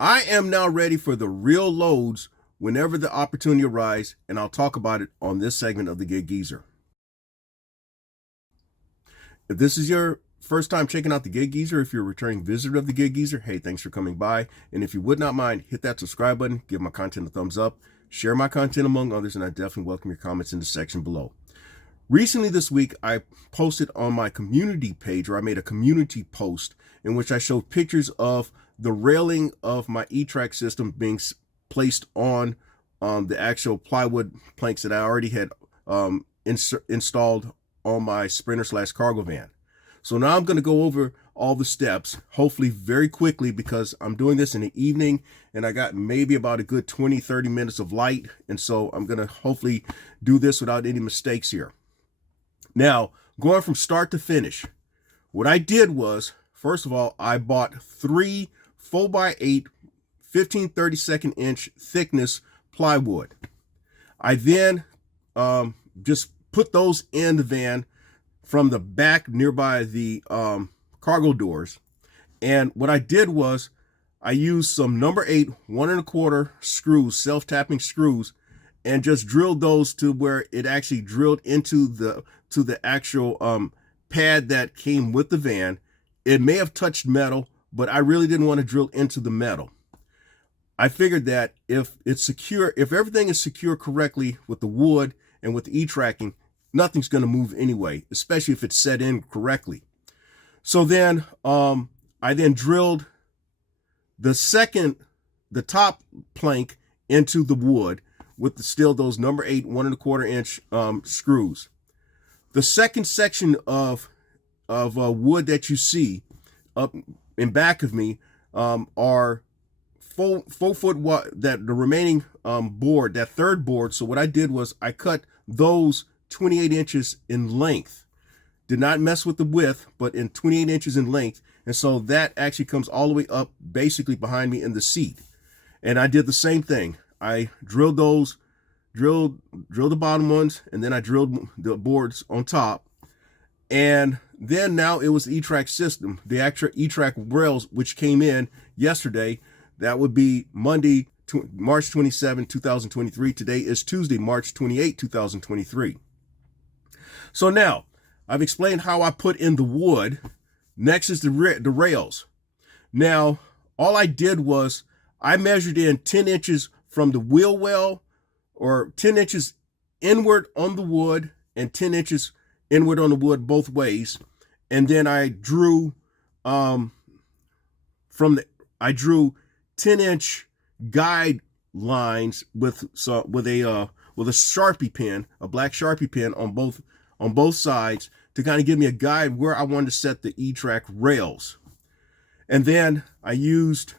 I am now ready for the real loads whenever the opportunity arises, and I'll talk about it on this segment of the Gig Geezer. If this is your first time checking out the Gig Geezer, if you're a returning visitor of the Gig Geezer, hey, thanks for coming by. And if you would not mind, hit that subscribe button, give my content a thumbs up, share my content among others, and I definitely welcome your comments in the section below. Recently this week, I posted on my community page, or I made a community post in which I showed pictures of the railing of my E-Track system being placed on the actual plywood planks that I already had installed on my Sprinter/cargo van. So now I'm going to go over all the steps, hopefully very quickly, because I'm doing this in the evening and I got maybe about a good 20-30 minutes of light. And so I'm going to hopefully do this without any mistakes here. Now, going from start to finish, what I did was, first of all, I bought 3 4x8 15/32 inch thickness plywood. I then just put those in the van from the back nearby the cargo doors. And what I did was I used some number 8 1 1/4 screws, self-tapping screws, and just drilled those to where it actually drilled into the actual pad that came with the van. It may have touched metal, but I really didn't want to drill into the metal. I figured that if it's secure, if everything is secure correctly with the wood and with the E-tracking, nothing's going to move anyway, especially if it's set in correctly. So then I then drilled the top plank into the wood with still those number 8 1 1/4 inch screws. The second section of wood that you see up in back of me are 4 foot wide, that the remaining board, that third board. So what I did was I cut those 28 inches in length. Did not mess with the width, but in 28 inches in length. And so that actually comes all the way up basically behind me in the seat. And I did the same thing. I drilled those, drilled the bottom ones, and then I drilled the boards on top. And then now it was the E-Track system, the actual E-Track rails, which came in yesterday. That would be Monday, March 27, 2023. Today is Tuesday, March 28, 2023. So now I've explained how I put in the wood. Next is the rails. Now, all I did was I measured in 10 inches from the wheel well, or 10 inches inward on the wood and 10 inches inward on the wood both ways. And then I drew I drew 10-inch guide lines with a Sharpie pen, a black Sharpie pen on both sides, to kind of give me a guide where I wanted to set the E-Track rails. And then I used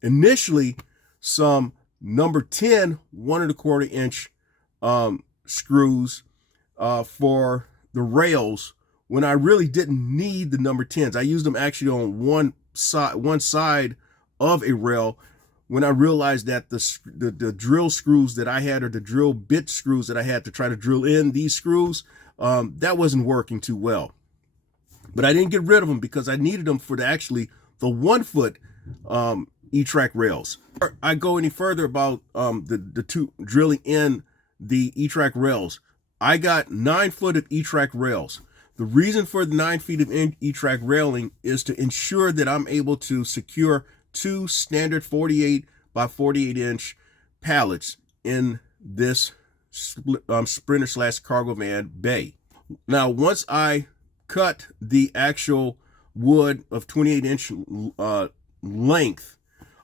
initially some number 10 1 1/4 inch screws for the rails, when I really didn't need the number 10s. I used them actually on one side of a rail, when I realized that the drill screws that I had, or the drill bit screws that I had to try to drill in these screws, that wasn't working too well. But I didn't get rid of them because I needed them for the 1 foot E-Track rails. Before I go any further about the two drilling in the E-Track rails, I got 9 foot of E-Track rails. The reason for the 9 feet of E-Track railing is to ensure that I'm able to secure 2 standard 48 by 48 inch pallets in this Sprinter/cargo van bay. Now, once I cut the actual wood of 28 inch length,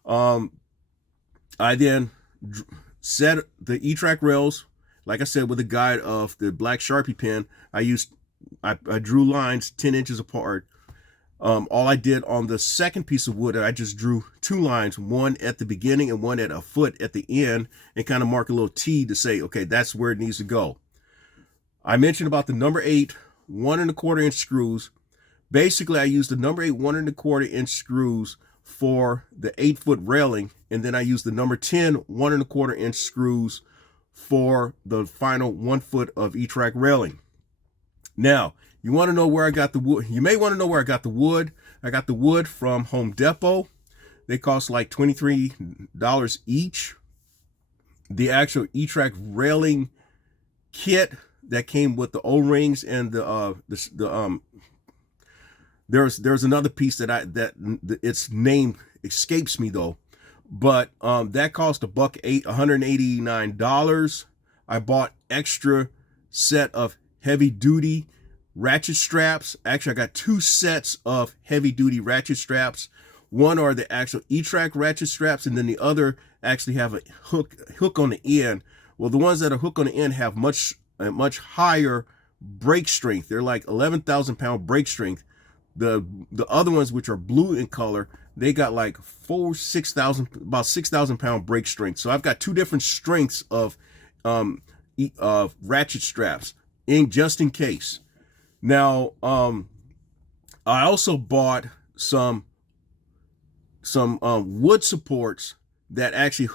I then set the E-Track rails, like I said, with a guide of the black Sharpie pen. I drew lines 10 inches apart. All I did on the second piece of wood, I just drew 2 lines, one at the beginning and one at a foot at the end, and kind of mark a little T to say, okay, that's where it needs to go. I mentioned about the number 8 1 1/4 inch screws. Basically, I used the number 8 1 1/4 inch screws for the 8 foot railing, and then I used the number 10 1 1/4 inch screws for the final 1 foot of E-Track railing. Now, you want to know where I got the wood? You may want to know where I got the wood. I got the wood from Home Depot. They cost like $23 each. The actual E-Track railing kit that came with the O-rings and there's another piece that its name escapes me though, but that cost $189. I bought extra set of heavy duty ratchet straps. Actually, I got 2 sets of heavy duty ratchet straps. One are the actual E-Track ratchet straps, and then the other actually have a hook on the end. Well, the ones that are hook on the end have much higher brake strength. They're like 11,000 pound brake strength. The other ones, which are blue in color, they got like about 6,000 pound brake strength. So I've got 2 different strengths of ratchet straps just in case. Now, I also bought some wood supports that actually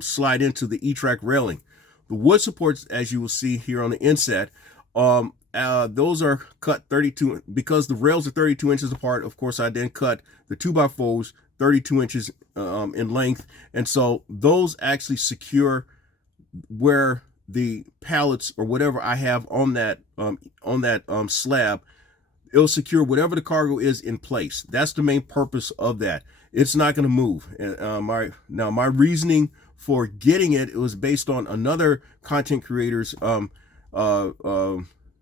slide into the E-Track railing. The wood supports, as you will see here on the inset, those are cut 32 because the rails are 32 inches apart. Of course, I then cut the 2x4s 32 inches in length, and so those actually secure where the pallets or whatever I have on that slab. It'll secure whatever the cargo is in place. That's the main purpose of that. It's not going to move. My reasoning for getting it was based on another content creator's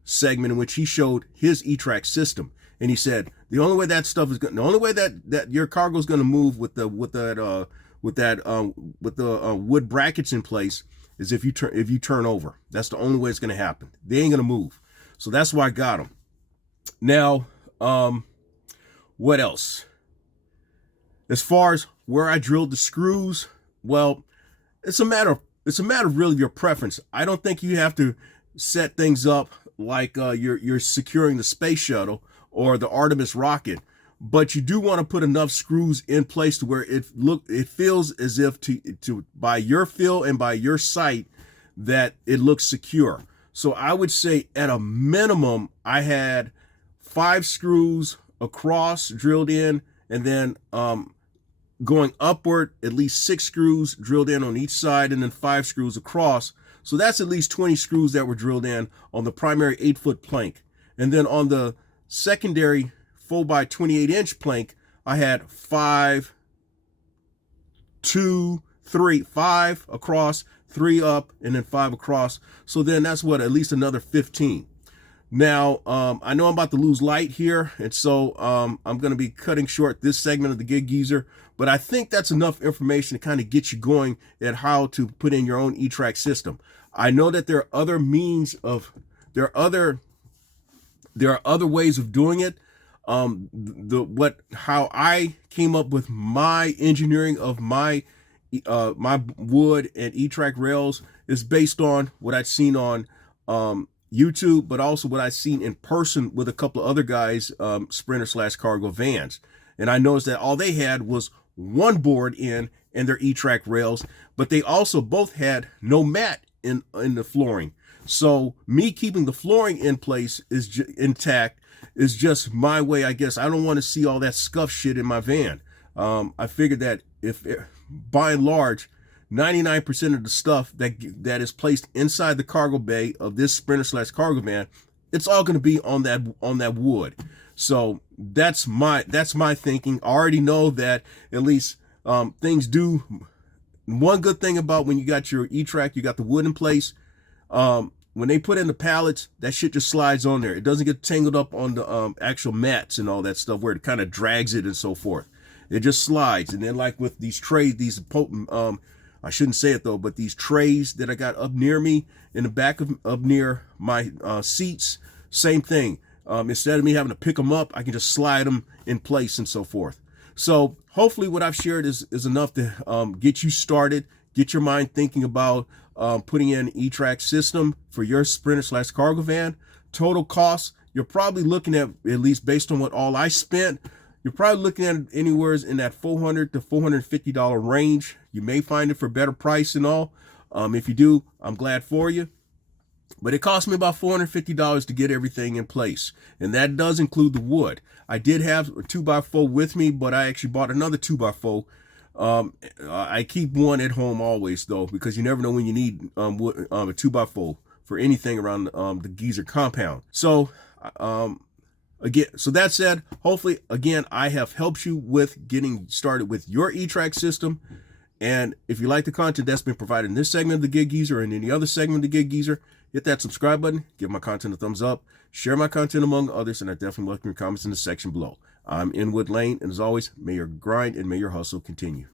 segment in which he showed his E-Track system, and he said the only way that your cargo is going to move with the wood brackets in place is if you turn over. That's the only way it's going to happen. They ain't going to move. So that's why I got them. Now, what else? As far as where I drilled the screws, well, it's a matter of really your preference. I don't think you have to set things up like you're securing the space shuttle or the Artemis rocket, but you do want to put enough screws in place to where it feels as if to by your feel and by your sight that it looks secure. So I would say at a minimum I had 5 screws across drilled in, and then going upward at least 6 screws drilled in on each side, and then 5 screws across. So that's at least 20 screws that were drilled in on the primary 8-foot plank. And then on the secondary 4x28-inch plank, I had 5 across, 3 up, and then 5 across. So then that's at least another 15. Now, I know I'm about to lose light here, and so I'm going to be cutting short this segment of the Gig Geezer, but I think that's enough information to kind of get you going at how to put in your own E-Track system. I know that there are other ways of doing it. How I came up with my engineering of my wood and E-Track rails is based on what I'd seen on YouTube, but also what I've seen in person with a couple of other guys, Sprinter/cargo vans. And I noticed that all they had was one board in their E-Track rails, but they also both had no mat in the flooring. So me keeping the flooring in place intact is just my way, I guess. I don't want to see all that scuff shit in my van. I figured that by and large, 99% of the stuff that is placed inside the cargo bay of this Sprinter/cargo van, it's all going to be on that wood. So that's my thinking. I already know that at least things do. One good thing about when you got your E-Track, you got the wood in place. When they put in the pallets, that shit just slides on there. It doesn't get tangled up on the actual mats and all that stuff where it kind of drags it and so forth. It just slides. And then like with these trays, these potent, I shouldn't say it though, but these trays that I got up near me in the back up near my seats, same thing. Instead of me having to pick them up, I can just slide them in place and so forth. So hopefully what I've shared is enough to get you started, get your mind thinking about putting in an E-Track system for your Sprinter/cargo van. Total cost, you're probably looking at least based on what all I spent, you're probably looking at anywhere in that $400 to $450 range. You may find it for better price and all. If you do, I'm glad for you. But it cost me about $450 to get everything in place. And that does include the wood. I did have a 2x4 with me, but I actually bought another 2x4. I keep one at home always, though, because you never know when you need wood, a 2x4 for anything around the geyser compound. So, again, so that said, hopefully, again, I have helped you with getting started with your E-Track system. And if you like the content that's been provided in this segment of the Gig Geezer or in any other segment of the Gig Geezer, hit that subscribe button, give my content a thumbs up, share my content among others, and I definitely welcome your comments in the section below. I'm Inwood Lane, and as always, may your grind and may your hustle continue.